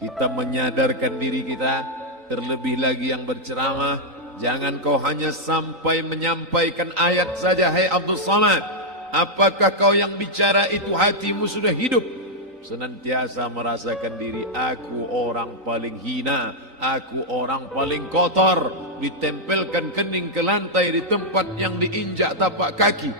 Kita menyadarkan diri kita, terlebih lagi yang berceramah, jangan kau hanya sampai menyampaikan ayat saja. Hai Abdul Samad, apakah kau yang bicara itu hatimu sudah hidup? Senantiasa merasakan diri, aku orang paling hina, aku orang paling kotor, ditempelkan kening ke lantai di tempat yang diinjak tapak kaki,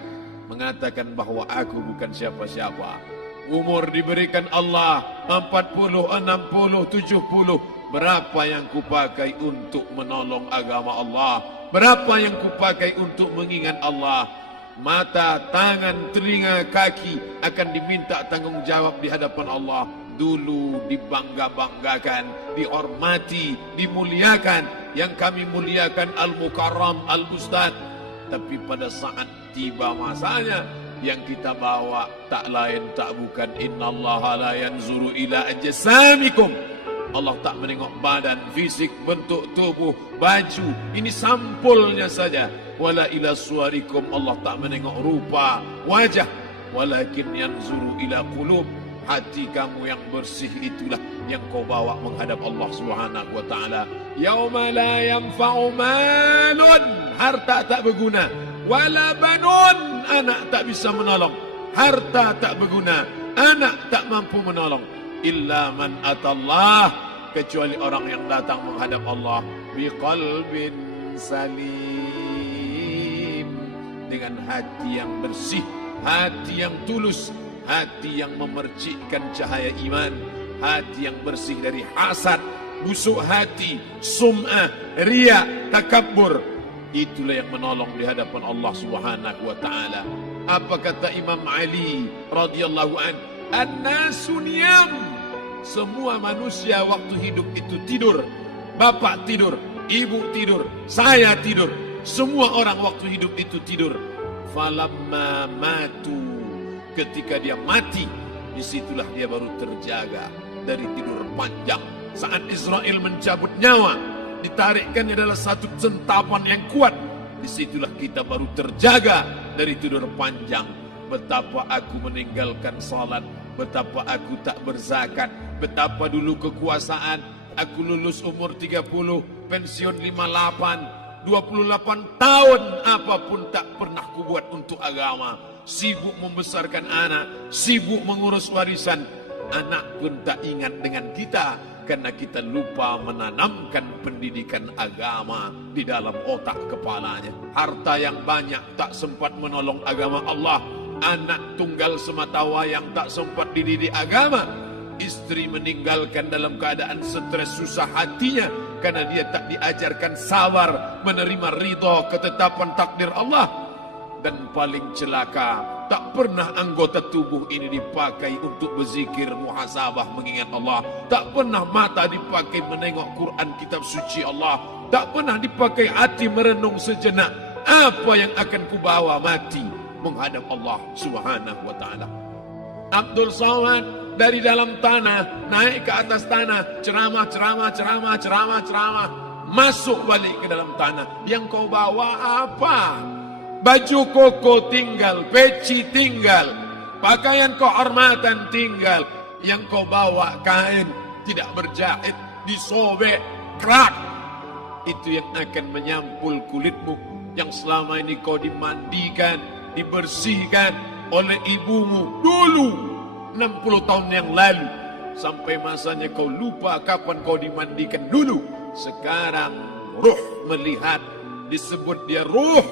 mengatakan bahwa aku bukan siapa-siapa. Umur diberikan Allah 40, 60, 70. Berapa yang kupakai untuk menolong agama Allah? Berapa yang kupakai untuk mengingat Allah? Mata, tangan, telinga, kaki akan diminta tanggung jawab di hadapan Allah. Dulu dibangga-banggakan, dihormati, dimuliakan. Yang kami muliakan Al-Mukarram, Al-Ustadz. Tapi pada saat tiba masanya, yang kita bawa tak lain tak bukan innallaha la yanzuru ila ajsamikum. Allah tak menengok badan, fisik, bentuk tubuh, baju. Ini sampulnya saja. Wala ila suwarikum, Allah tak menengok rupa, wajah. Walakin yanzuru ila qulub. Hati kamu yang bersih itulah yang kau bawa menghadap Allah Subhanahu wa taala. Yauma la yanfa'u malun, harta tak berguna. Wala banun, anak tak bisa menolong. Harta tak berguna, anak tak mampu menolong. Illa man atallah, kecuali orang yang datang menghadap Allah biqalbin salim, dengan hati yang bersih, hati yang tulus, hati yang memercikkan cahaya iman, hati yang bersih dari hasad, busuk hati, sum'ah, riya, takabbur. Itulah yang menolong di hadapan Allah Subhanahu wa taala. Apa kata Imam Ali radhiyallahu an? An-nasu niyam. Semua manusia waktu hidup itu tidur. Bapak tidur, ibu tidur, saya tidur. Semua orang waktu hidup itu tidur. Falamma matu, ketika dia mati, disitulah dia baru terjaga dari tidur panjang. Saat Israel mencabut nyawa, ditarikkan adalah satu centapan yang kuat. Disitulah kita baru terjaga dari tidur panjang. Betapa aku meninggalkan salat, betapa aku tak berzakat, betapa dulu kekuasaan. Aku lulus umur 30, pensiun 58, 28 tahun, apapun tak pernah kubuat untuk agama. Sibuk membesarkan anak, sibuk mengurus warisan. Anak pun tak ingat dengan kita, karena kita lupa menanamkan pendidikan agama di dalam otak kepalanya. Harta yang banyak tak sempat menolong agama Allah. Anak tunggal semata wayang tak sempat dididik agama. Istri meninggalkan dalam keadaan stres susah hatinya, karena dia tak diajarkan sabar menerima ridha ketetapan takdir Allah. Dan paling celaka, tak pernah anggota tubuh ini dipakai untuk berzikir, muhasabah, mengingat Allah. Tak pernah mata dipakai menengok Quran, kitab suci Allah. Tak pernah dipakai hati merenung sejenak. Apa yang akan kubawa mati menghadap Allah Subhanahu wa ta'ala. Abdul Samad dari dalam tanah naik ke atas tanah, ceramah, masuk balik ke dalam tanah. Yang kau bawa apa? Baju koko tinggal, peci tinggal, pakaian kehormatan tinggal. Yang kau bawa kain tidak berjahit, disobek, kerak. Itu yang akan menyampul kulitmu, yang selama ini kau dimandikan, dibersihkan oleh ibumu dulu 60 tahun yang lalu. Sampai masanya kau lupa kapan kau dimandikan dulu. Sekarang ruh melihat, disebut dia ruh,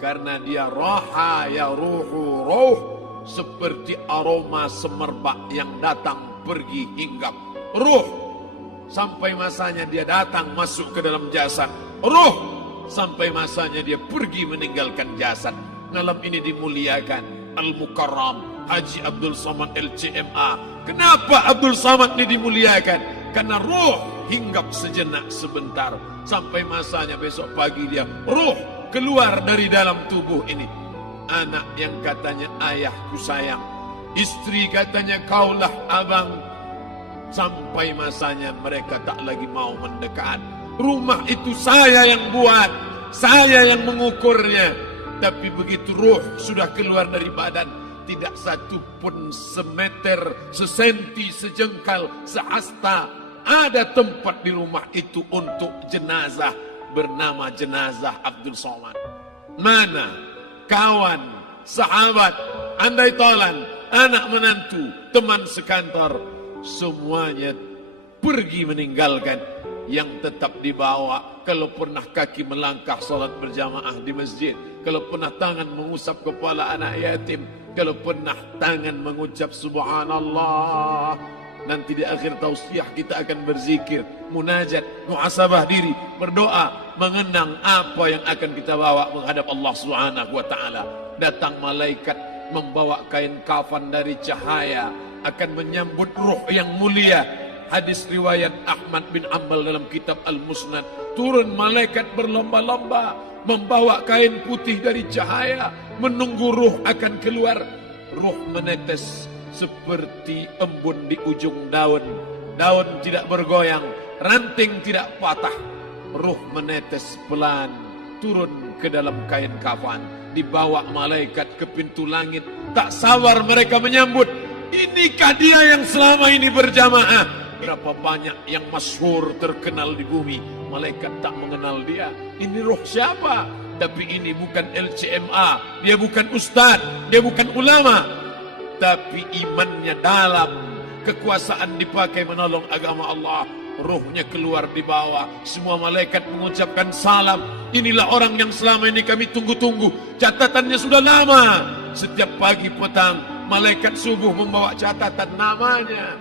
karena dia raha ya ruhu ruh, seperti aroma semerbak yang datang pergi hinggap. Ruh, sampai masanya dia datang masuk ke dalam jasad. Ruh, sampai masanya dia pergi meninggalkan jasad. Malam ini dimuliakan Al-Mukarram Haji Abdul Samad LCMA. Kenapa Abdul Samad ini dimuliakan? Karena ruh hinggap sejenak sebentar, sampai masanya besok pagi dia ruh keluar dari dalam tubuh ini. Anak yang katanya ayahku sayang, istri katanya kaulah abang, sampai masanya mereka tak lagi mau mendekat. Rumah itu saya yang buat, saya yang mengukurnya. Tapi begitu ruh sudah keluar dari badan, tidak satu pun semeter, sesenti, sejengkal, sehasta ada tempat di rumah itu untuk jenazah bernama jenazah Abdul Somad. Mana kawan, sahabat, andai tolan, anak menantu, teman sekantor, semuanya pergi meninggalkan. Yang tetap dibawa, kalau pernah kaki melangkah salat berjamaah di masjid, kalau pernah tangan mengusap kepala anak yatim, kalau pernah tangan mengucap subhanallah. Nanti di akhir tausiah kita akan berzikir, munajat, muhasabah diri, berdoa, mengenang apa yang akan kita bawa menghadap Allah Subhanahu wa taala. Datang malaikat membawa kain kafan dari cahaya, akan menyambut ruh yang mulia. Hadis riwayat Ahmad bin Ambal dalam kitab Al-Musnad. Turun malaikat berlomba-lomba membawa kain putih dari cahaya, menunggu ruh akan keluar. Ruh menetes seperti embun di ujung daun. Daun tidak bergoyang, ranting tidak patah. Ruh menetes pelan turun ke dalam kain kafan, dibawa malaikat ke pintu langit. Tak sabar mereka menyambut. Inikah dia yang selama ini berjamaah? Berapa banyak yang masyhur terkenal di bumi, malaikat tak mengenal dia. Ini roh siapa? Tapi ini bukan LCMA, dia bukan ustaz, dia bukan ulama, tapi imannya dalam, kekuasaan dipakai menolong agama Allah. Rohnya keluar di bawah, semua malaikat mengucapkan salam. Inilah orang yang selama ini kami tunggu-tunggu, catatannya sudah lama. Setiap pagi petang, malaikat subuh membawa catatan namanya,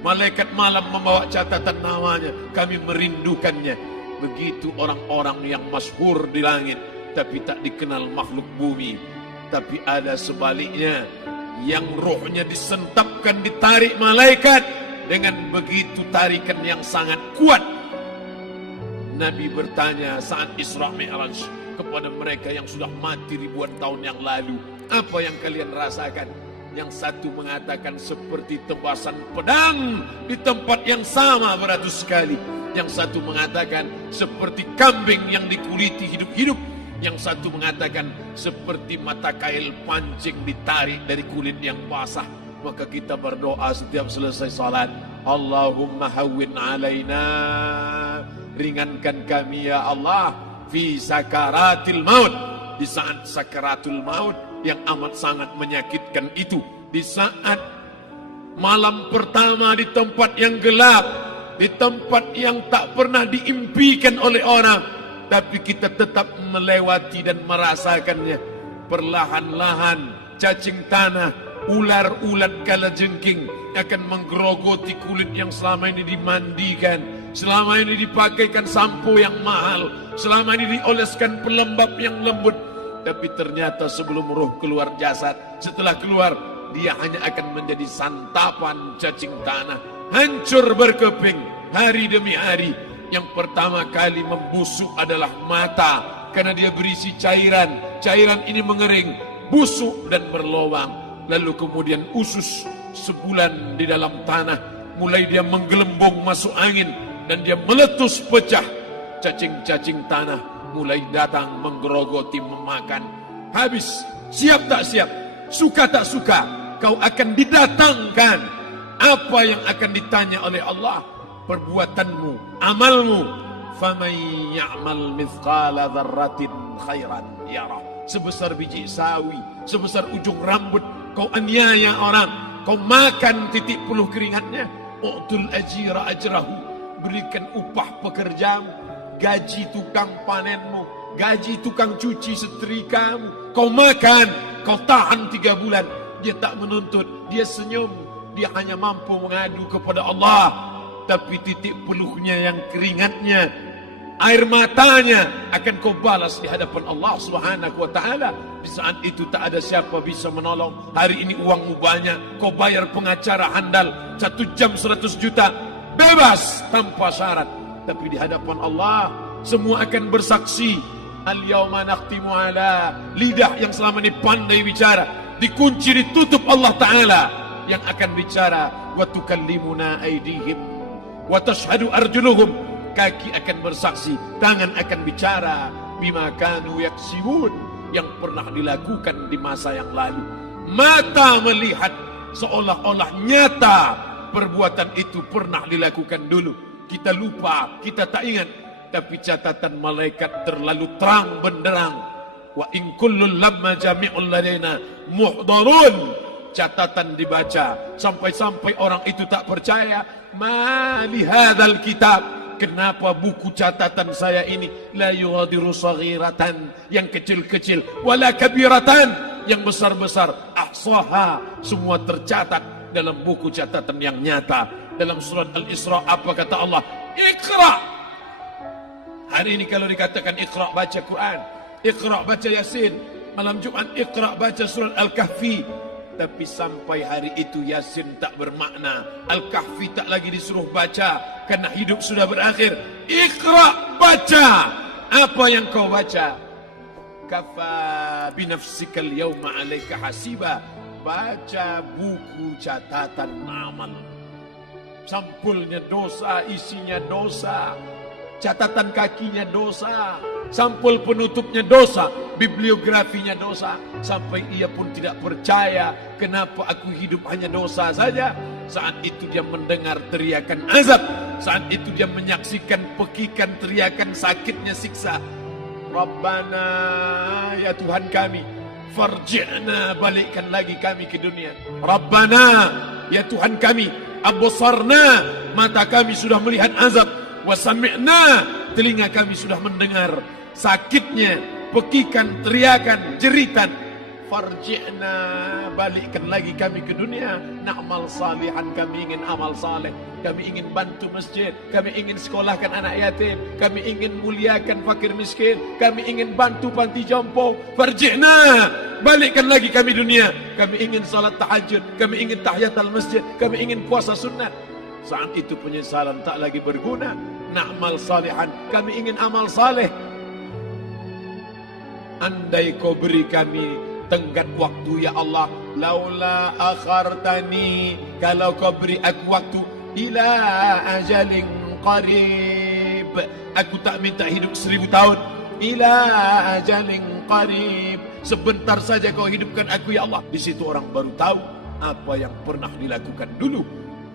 malaikat malam membawa catatan namanya. Kami merindukannya. Begitu orang-orang yang masyhur di langit, tapi tak dikenal makhluk bumi. Tapi ada sebaliknya, yang rohnya disentapkan, ditarik malaikat dengan begitu tarikan yang sangat kuat. Nabi bertanya saat Isra Mi'raj kepada mereka yang sudah mati ribuan tahun yang lalu, apa yang kalian rasakan? Yang satu mengatakan seperti tebasan pedang di tempat yang sama beratus kali. Yang satu mengatakan seperti kambing yang dikuliti hidup-hidup. Yang satu mengatakan seperti mata kail pancing ditarik dari kulit yang basah. Maka kita berdoa setiap selesai salat, Allahumma hawwin alaina, ringankan kami ya Allah, fi sakaratil maut, di saat sakaratul maut yang amat sangat menyakitkan itu, di saat malam pertama di tempat yang gelap, di tempat yang tak pernah diimpikan oleh orang, tapi kita tetap melewati dan merasakannya. Perlahan-lahan cacing tanah, ular-ulat kalajengking akan menggerogoti kulit yang selama ini dimandikan, selama ini dipakaikan sampo yang mahal, selama ini dioleskan pelembab yang lembut. Tapi ternyata sebelum roh keluar jasad, setelah keluar, dia hanya akan menjadi santapan cacing tanah. Hancur berkeping hari demi hari. Yang pertama kali membusuk adalah mata, karena dia berisi cairan. Cairan ini mengering, busuk dan berlubang. Lalu kemudian usus sebulan di dalam tanah. Mulai dia menggelembung masuk angin dan dia meletus pecah. Cacing-cacing tanah mulai datang menggerogoti, memakan. Habis, siap tak siap, suka tak suka, kau akan didatangkan. Apa yang akan ditanya oleh Allah? Perbuatanmu, amalmu. Faman ya'mal mithqala dzarratin khairan yarah. Sebesar biji sawi, sebesar ujung rambut, kau aniaya orang, kau makan titik puluh keringatnya. U'tul ajira ajrahu, berikan upah pekerjamu. Gaji tukang panenmu, gaji tukang cuci setrikamu, kau makan, kau tahan 3 bulan. Dia tak menuntut, dia senyum, dia hanya mampu mengadu kepada Allah. Tapi titik peluhnya yang keringatnya, air matanya akan kau balas di hadapan Allah Subhanahu wa taala. Di saat itu tak ada siapa bisa menolong. Hari ini uangmu banyak, kau bayar pengacara handal 1 jam 100 juta, bebas tanpa syarat. Tapi di hadapan Allah semua akan bersaksi. Al-yawma nakhtimu ala, lidah yang selama ini pandai bicara dikunci, ditutup Allah Ta'ala yang akan bicara. Wa tukallimuna aydihim wa tashhadu arjuluhum, kaki akan bersaksi, tangan akan bicara. Bima kanu yaksibun, yang pernah dilakukan di masa yang lalu. Mata melihat seolah-olah nyata perbuatan itu pernah dilakukan dulu. Kita lupa, kita tak ingat. Tapi catatan malaikat terlalu terang benderang. Wa in kullun lamma jami'un ladaina muhdarun. Catatan dibaca sampai-sampai orang itu tak percaya. Ma li hadzal kitab, kenapa buku catatan saya ini la yughadiru saghiratan, yang kecil-kecil, wala kabiratan, yang besar-besar, ahsaha, semua tercatat dalam buku catatan yang nyata. Dalam surat Al-Isra apa kata Allah? Iqra. Hari ini kalau dikatakan Iqra baca Quran, Iqra baca Yasin, malam Jumat Iqra baca surat Al-Kahfi. Tapi sampai hari itu Yasin tak bermakna, Al-Kahfi tak lagi disuruh baca, karena hidup sudah berakhir. Iqra, baca. Apa yang kau baca? Kafa binafsikal yawma alaika hasiba. Baca buku catatan amal. Sampulnya dosa, isinya dosa. Catatan kakinya dosa, sampul penutupnya dosa, bibliografinya dosa. Sampai ia pun tidak percaya, kenapa aku hidup hanya dosa saja. Saat itu dia mendengar teriakan azab, saat itu dia menyaksikan pekikan teriakan sakitnya siksa. Rabbana, ya Tuhan kami, farji'na, balikkan lagi kami ke dunia. Rabbana, ya Tuhan kami, absarna, mata kami sudah melihat azab. Wasami'na, telinga kami sudah mendengar sakitnya, pekikan, teriakan, jeritan. Farji'na, balikkan lagi kami ke dunia. Na'mal salihan, kami ingin amal saleh. Kami ingin bantu masjid, kami ingin sekolahkan anak yatim, kami ingin muliakan fakir miskin, kami ingin bantu panti jompo. Farji'na, balikkan lagi kami dunia. Kami ingin salat tahajud, kami ingin tahiyatul masjid, kami ingin puasa sunnah. Saat itu penyesalan tak lagi berguna. Na'mal salihan, kami ingin amal saleh. Andai kau beri kami tenggat waktu ya Allah, laula akhartani, kalau kau beri aku waktu, ila ajalin qarib, aku tak minta hidup 1000 tahun. Ila ajalin qarib, sebentar saja kau hidupkan aku ya Allah. Di situ orang baru tahu apa yang pernah dilakukan dulu,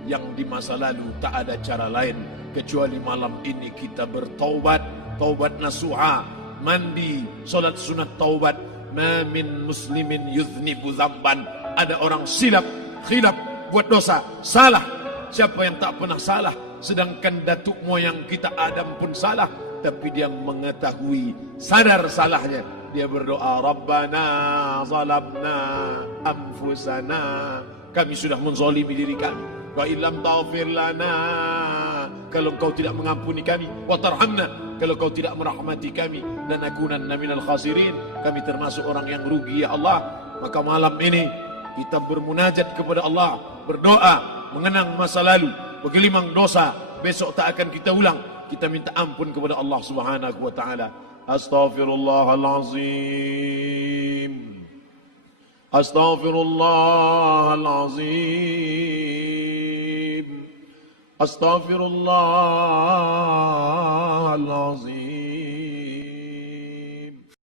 yang di masa lalu. Tak ada cara lain kecuali malam ini kita bertaubat, taubat nasuha, mandi, solat sunat taubat. Ma min muslimin yuznibu zamban, ada orang silap, khilaf, buat dosa, salah. Siapa yang tak pernah salah? Sedangkan datuk moyang kita Adam pun salah, tapi dia mengetahui, sadar salahnya. Dia berdoa, Rabbana zalamna anfusana, kami sudah menzalimi diri kami. Wa illam taghfir lana, kalau kau tidak mengampuni kami, wa tarhamna, kalau kau tidak merahmati kami, lanakunanna minal khasirin, kami termasuk orang yang rugi ya Allah. Maka malam ini kita bermunajat kepada Allah, berdoa, mengenang masa lalu, bergelimang dosa, besok tak akan kita ulang. Kita minta ampun kepada Allah Subhanahu wa taala. Astaghfirullahalazim. Astaghfirullahalazim. Astaghfirullahalazim.